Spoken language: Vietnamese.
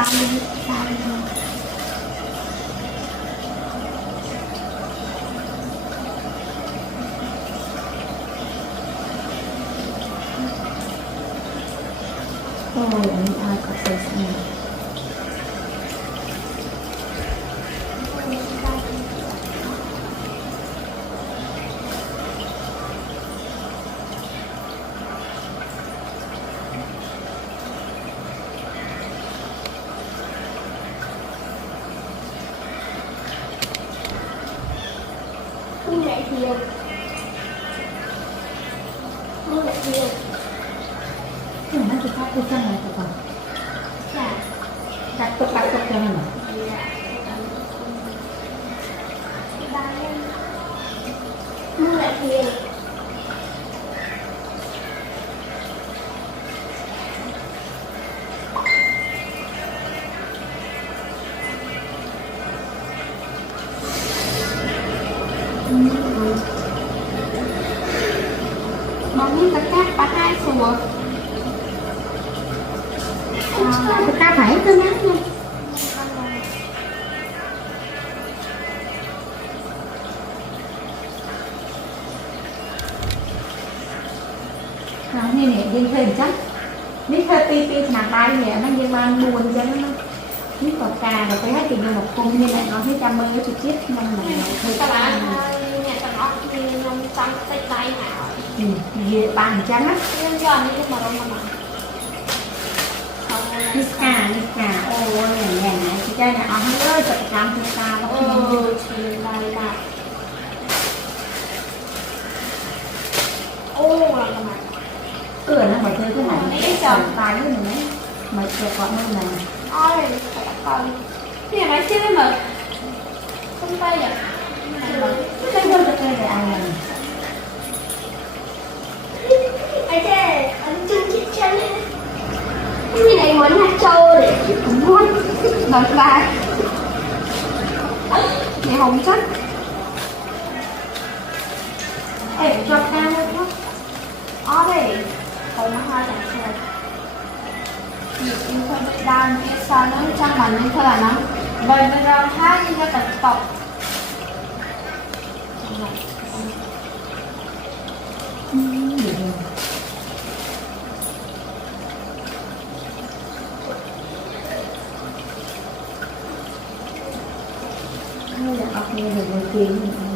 Ôi, ai có thể xem. Mua lại nhiều. Mua lại nhiều. Cái này thì phát cái chân này phải không? Dạ. Đặt tục cho mình à? Mua lại nhiều. Mong như tất cả ba hai sủa. Tất cả phải cơ nhá nha. Nó như này đi thêm chắc. Biết hơi ti nặng tay nhẹ nó nhưng mà buồn cho nó. Biết có cà rồi phải hết thì như một khung như này nó thấy trăm mươi trực tiếp nhưng mà hơi Các bạn nhà tao nói thì nông tăng tay tay nào. gì bàn trắng á. Nhưng giờ như mà đâu mà Nika ôi nhẹ này chị trai này ông ơi chặt cam cho ta nó thì đây là ô là các bạn cửa nó mở chơi cái này cái chồng tài với mình đấy mở chơi còn hơn này ôi các con thì máy chưa mà không tay à cái hơn cho chơi để ai làm ai thế anh chung chiếc chân cái này muốn hát trâu để cũng muốn đợt bài này hồng chắc ê cho ta thôi đó ở đây hồng hoa chẳng chơi nhữngคนดังที่สอนนั้นจังหวะนี้เท่าไหร่นะใบเป็นเราท่ายิ่งจะตกHãy subscribe cho kênh Ghiền Mì Gõ để không bỏ lỡ những video hấp dẫn